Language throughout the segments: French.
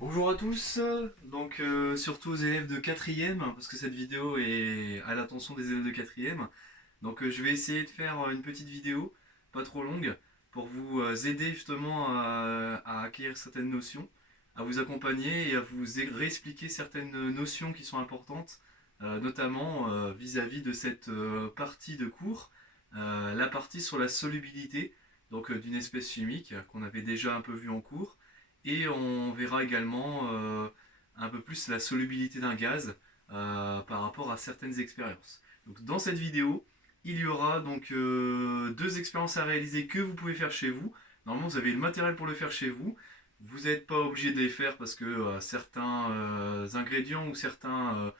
Bonjour à tous, donc surtout aux élèves de quatrième, parce que cette vidéo est à l'attention des élèves de quatrième. Donc je vais essayer de faire une petite vidéo, pas trop longue, pour vous aider justement à acquérir certaines notions, à vous accompagner et à vous réexpliquer certaines notions qui sont importantes, notamment vis-à-vis de cette partie de cours, la partie sur la solubilité donc d'une espèce chimique qu'on avait déjà un peu vu en cours. Et on verra également un peu plus la solubilité d'un gaz par rapport à certaines expériences. Donc dans cette vidéo, il y aura donc deux expériences à réaliser que vous pouvez faire chez vous. Normalement, vous avez le matériel pour le faire chez vous. Vous n'êtes pas obligé de les faire parce que certains ingrédients ou certains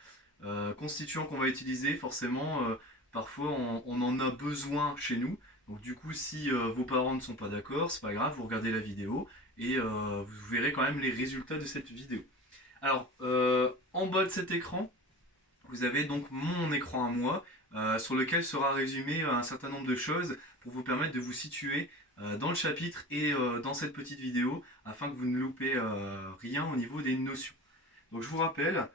constituants qu'on va utiliser, forcément, parfois on en a besoin chez nous. Donc du coup, si vos parents ne sont pas d'accord, c'est pas grave, vous regardez la vidéo et vous verrez quand même les résultats de cette vidéo. Alors, en bas de cet écran, vous avez donc mon écran à moi, sur lequel sera résumé un certain nombre de choses pour vous permettre de vous situer dans le chapitre et dans cette petite vidéo, afin que vous ne loupez rien au niveau des notions. Donc je vous rappelle,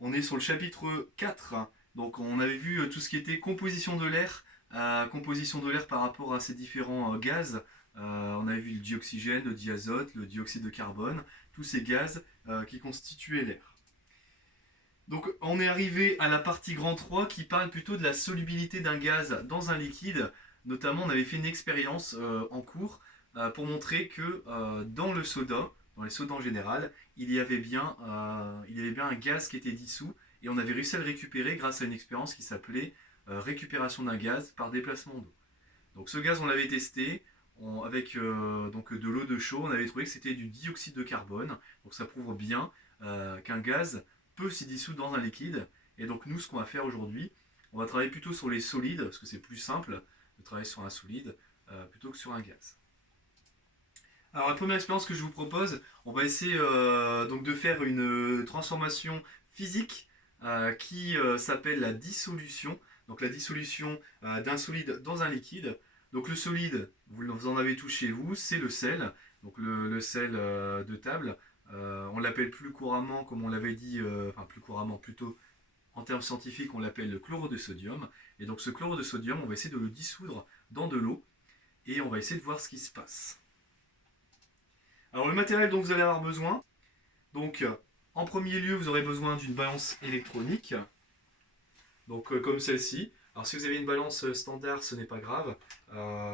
on est sur le chapitre 4. Donc on avait vu tout ce qui était composition de l'air par rapport à ces différents gaz. On avait vu le dioxygène, le diazote, le dioxyde de carbone, tous ces gaz qui constituaient l'air. Donc on est arrivé à la partie grand 3 qui parle plutôt de la solubilité d'un gaz dans un liquide. Notamment on avait fait une expérience en cours pour montrer que dans le soda, dans les sodas en général, il y avait bien un gaz qui était dissous et on avait réussi à le récupérer grâce à une expérience qui s'appelait récupération d'un gaz par déplacement d'eau. Donc ce gaz on l'avait testé avec donc de l'eau de chaud, on avait trouvé que c'était du dioxyde de carbone. Donc ça prouve bien qu'un gaz peut s'y dissoudre dans un liquide. Et donc nous, ce qu'on va faire aujourd'hui, on va travailler plutôt sur les solides, parce que c'est plus simple de travailler sur un solide plutôt que sur un gaz. Alors la première expérience que je vous propose, on va essayer donc de faire une transformation physique qui s'appelle la dissolution. Donc la dissolution d'un solide dans un liquide. Donc le solide, vous en avez tous chez vous, c'est le sel. Donc le sel de table. On l'appelle plus couramment, comme on l'avait dit, enfin plus couramment, plutôt en termes scientifiques, on l'appelle le chlorure de sodium. Et donc ce chlorure de sodium, on va essayer de le dissoudre dans de l'eau et on va essayer de voir ce qui se passe. Alors le matériel dont vous allez avoir besoin, donc en premier lieu vous aurez besoin d'une balance électronique, donc comme celle-ci. Alors si vous avez une balance standard, ce n'est pas grave,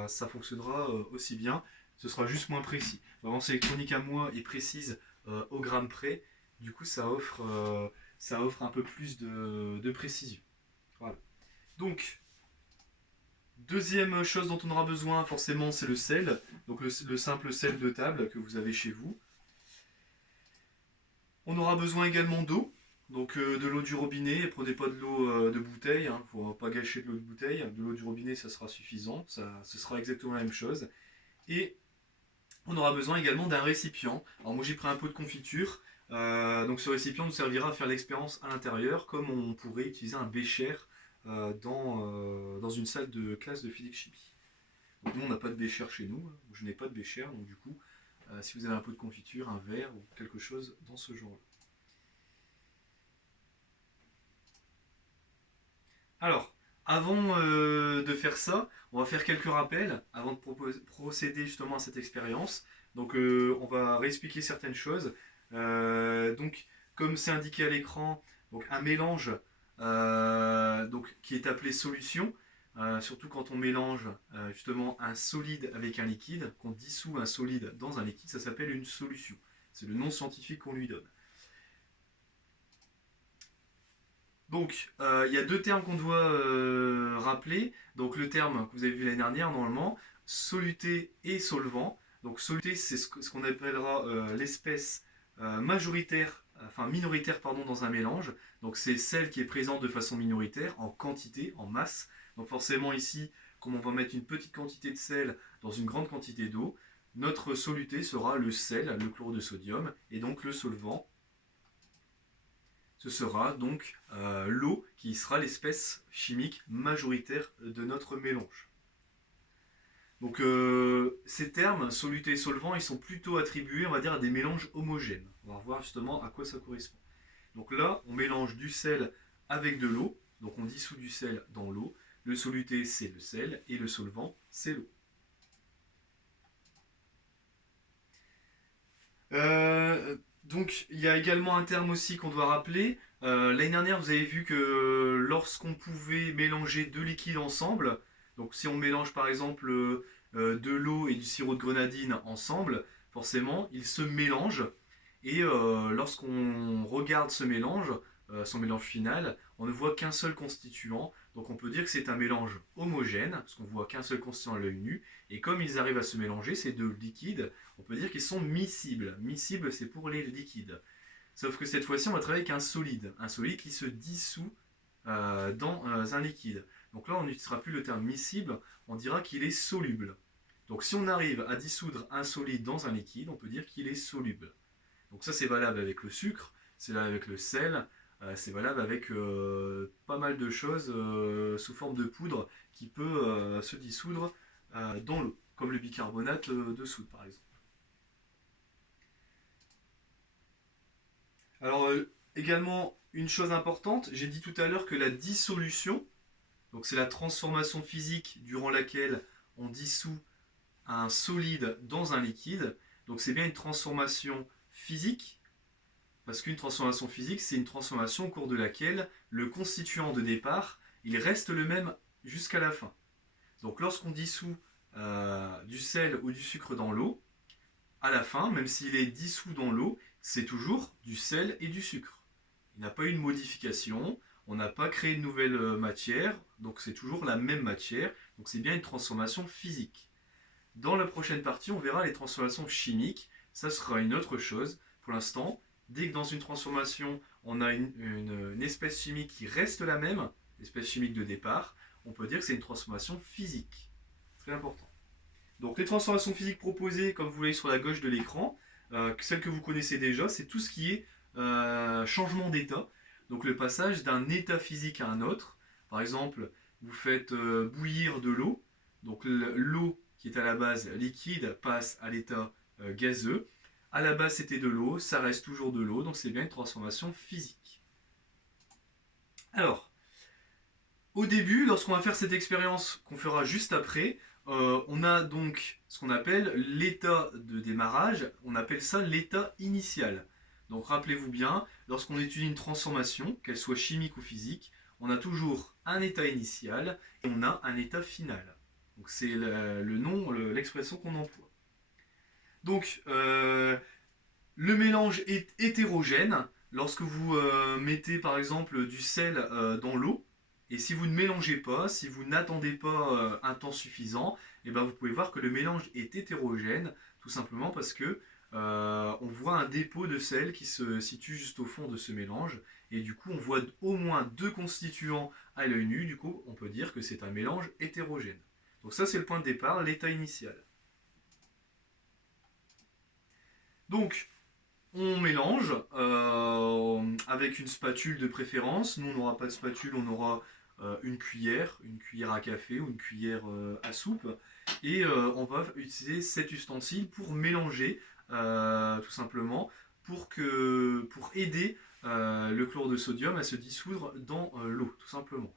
ça fonctionnera aussi bien, ce sera juste moins précis. La balance électronique à moi est précise au gramme près, du coup ça offre un peu plus de précision. Voilà. Donc deuxième chose dont on aura besoin forcément c'est le sel, donc le simple sel de table que vous avez chez vous. On aura besoin également d'eau, donc de l'eau du robinet. Prenez pas de l'eau de bouteille, il ne faut pas gâcher de l'eau de bouteille. De l'eau du robinet, ça sera suffisant, ce sera exactement la même chose. Et on aura besoin également d'un récipient. Alors moi j'ai pris un pot de confiture, donc ce récipient nous servira à faire l'expérience à l'intérieur, comme on pourrait utiliser un bécher dans une salle de classe de physique-chimie. Donc nous on n'a pas de bécher chez nous, je n'ai pas de bécher, donc du coup, si vous avez un pot de confiture, un verre ou quelque chose dans ce genre-là. Alors, avant de faire ça, on va faire quelques rappels avant de procéder justement à cette expérience. Donc, on va réexpliquer certaines choses. Donc, comme c'est indiqué à l'écran, donc un mélange donc, qui est appelé solution, surtout quand on mélange justement un solide avec un liquide, qu'on dissout un solide dans un liquide, ça s'appelle une solution. C'est le nom scientifique qu'on lui donne. Donc, il y a deux termes qu'on doit rappeler. Donc, le terme que vous avez vu l'année dernière, normalement, soluté et solvant. Donc, soluté, c'est ce qu'on appellera l'espèce majoritaire, enfin minoritaire, pardon, dans un mélange. Donc, c'est celle qui est présente de façon minoritaire, en quantité, en masse. Donc, forcément, ici, comme on va mettre une petite quantité de sel dans une grande quantité d'eau, notre soluté sera le sel, le chlorure de sodium, et donc le solvant, ce sera donc l'eau qui sera l'espèce chimique majoritaire de notre mélange. Donc ces termes, soluté et solvant, ils sont plutôt attribués, on va dire, à des mélanges homogènes. On va voir justement à quoi ça correspond. Donc là, on mélange du sel avec de l'eau. Donc on dissout du sel dans l'eau. Le soluté, c'est le sel, et le solvant, c'est l'eau. Donc il y a également un terme aussi qu'on doit rappeler. L'année dernière, vous avez vu que lorsqu'on pouvait mélanger deux liquides ensemble, donc si on mélange par exemple de l'eau et du sirop de grenadine ensemble, forcément ils se mélangent. Et lorsqu'on regarde ce mélange, son mélange final, on ne voit qu'un seul constituant. Donc on peut dire que c'est un mélange homogène, parce qu'on voit qu'un seul constituant à l'œil nu. Et comme ils arrivent à se mélanger, ces deux liquides, on peut dire qu'ils sont miscibles. Miscibles, c'est pour les liquides. Sauf que cette fois-ci, on va travailler avec un solide qui se dissout dans un liquide. Donc là, on n'utilisera plus le terme miscible, on dira qu'il est soluble. Donc si on arrive à dissoudre un solide dans un liquide, on peut dire qu'il est soluble. Donc ça, c'est valable avec le sucre, c'est valable avec le sel, c'est valable avec pas mal de choses sous forme de poudre qui peut se dissoudre dans l'eau, comme le bicarbonate de soude par exemple. Alors également, une chose importante, j'ai dit tout à l'heure que la dissolution, donc c'est la transformation physique durant laquelle on dissout un solide dans un liquide, donc c'est bien une transformation physique, parce qu'une transformation physique, c'est une transformation au cours de laquelle le constituant de départ, il reste le même jusqu'à la fin. Donc lorsqu'on dissout du sel ou du sucre dans l'eau, à la fin, même s'il est dissous dans l'eau, c'est toujours du sel et du sucre. Il n'a pas eu de modification, on n'a pas créé de nouvelle matière, donc c'est toujours la même matière, donc c'est bien une transformation physique. Dans la prochaine partie, on verra les transformations chimiques, ça sera une autre chose. Pour l'instant, dès que dans une transformation, on a une espèce chimique qui reste la même, l'espèce chimique de départ, on peut dire que c'est une transformation physique. Très important. Donc les transformations physiques proposées, comme vous voyez sur la gauche de l'écran, celles que vous connaissez déjà, c'est tout ce qui est changement d'état. Donc le passage d'un état physique à un autre. Par exemple, vous faites bouillir de l'eau. Donc l'eau qui est à la base liquide passe à l'état gazeux. À la base c'était de l'eau, ça reste toujours de l'eau, donc c'est bien une transformation physique. Alors, au début, lorsqu'on va faire cette expérience qu'on fera juste après, on a donc ce qu'on appelle l'état de démarrage, on appelle ça l'état initial. Donc rappelez-vous bien, lorsqu'on étudie une transformation, qu'elle soit chimique ou physique, on a toujours un état initial et on a un état final. Donc c'est le nom, l'expression qu'on emploie. Donc le mélange est hétérogène. Lorsque vous mettez par exemple du sel dans l'eau, et si vous ne mélangez pas, si vous n'attendez pas un temps suffisant, et ben vous pouvez voir que le mélange est hétérogène, tout simplement parce que on voit un dépôt de sel qui se situe juste au fond de ce mélange, et du coup on voit au moins deux constituants à l'œil nu, du coup on peut dire que c'est un mélange hétérogène. Donc ça c'est le point de départ, l'état initial. Donc on mélange avec une spatule de préférence. Nous, on n'aura pas de spatule, on aura une cuillère à café ou une cuillère à soupe. Et on va utiliser cet ustensile pour mélanger, tout simplement, pour aider le chlore de sodium à se dissoudre dans l'eau, tout simplement.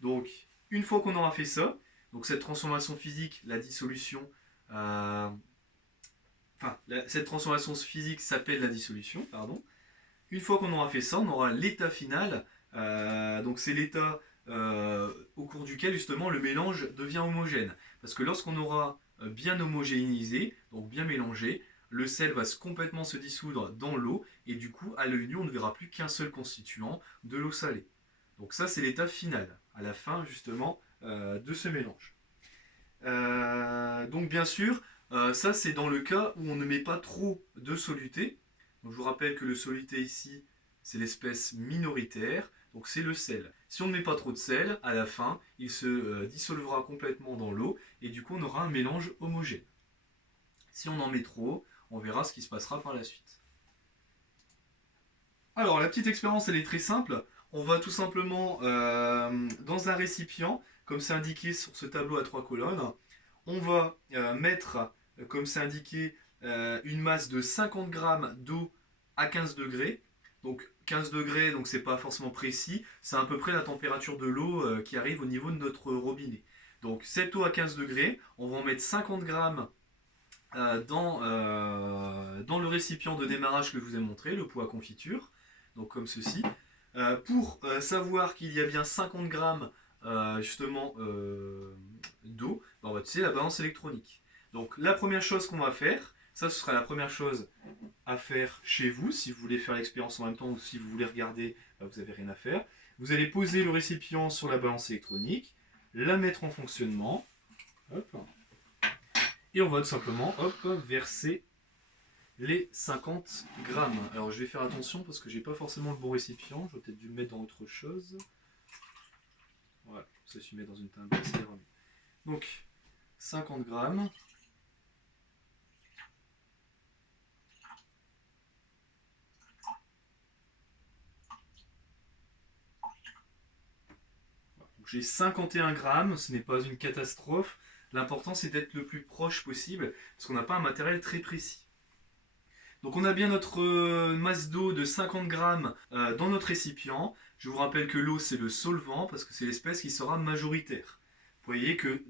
Donc, une fois qu'on aura fait ça, donc cette transformation physique, la dissolution, cette transformation physique s'appelle la dissolution, pardon. Une fois qu'on aura fait ça, on aura l'état final. Donc c'est l'état au cours duquel justement le mélange devient homogène. Parce que lorsqu'on aura bien homogénéisé, donc bien mélangé, le sel va complètement se dissoudre dans l'eau et du coup à l'œil nu on ne verra plus qu'un seul constituant, de l'eau salée. Donc ça c'est l'état final, à la fin justement de ce mélange. Donc bien sûr, ça c'est dans le cas où on ne met pas trop de soluté. Donc je vous rappelle que le soluté ici, c'est l'espèce minoritaire, donc c'est le sel. Si on ne met pas trop de sel, à la fin, il se dissolvera complètement dans l'eau et du coup on aura un mélange homogène. Si on en met trop, on verra ce qui se passera par la suite. Alors la petite expérience elle est très simple. On va tout simplement dans un récipient, comme c'est indiqué sur ce tableau à 3 colonnes, on va mettre, comme c'est indiqué, une masse de 50 grammes d'eau à 15 degrés. Donc 15 degrés, donc c'est pas forcément précis, c'est à peu près la température de l'eau qui arrive au niveau de notre robinet. Donc cette eau à 15 degrés, on va en mettre 50 grammes dans le récipient de démarrage que je vous ai montré, le pot à confiture, donc comme ceci. Pour savoir qu'il y a bien 50 grammes justement d'eau, on va utiliser la balance électronique. Donc la première chose qu'on va faire, ça ce sera la première chose à faire chez vous, si vous voulez faire l'expérience en même temps ou si vous voulez regarder, vous n'avez rien à faire. Vous allez poser le récipient sur la balance électronique, la mettre en fonctionnement, hop, et on va tout simplement verser les 50 grammes. Alors je vais faire attention parce que j'ai pas forcément le bon récipient, je vais peut-être dû le mettre dans autre chose. Voilà, ça je mets dans une tablette, ça ira mieux. Donc 50 grammes. J'ai 51 grammes, ce n'est pas une catastrophe. L'important c'est d'être le plus proche possible parce qu'on n'a pas un matériel très précis. Donc on a bien notre masse d'eau de 50 grammes dans notre récipient. Je vous rappelle que l'eau c'est le solvant parce que c'est l'espèce qui sera majoritaire. Vous voyez que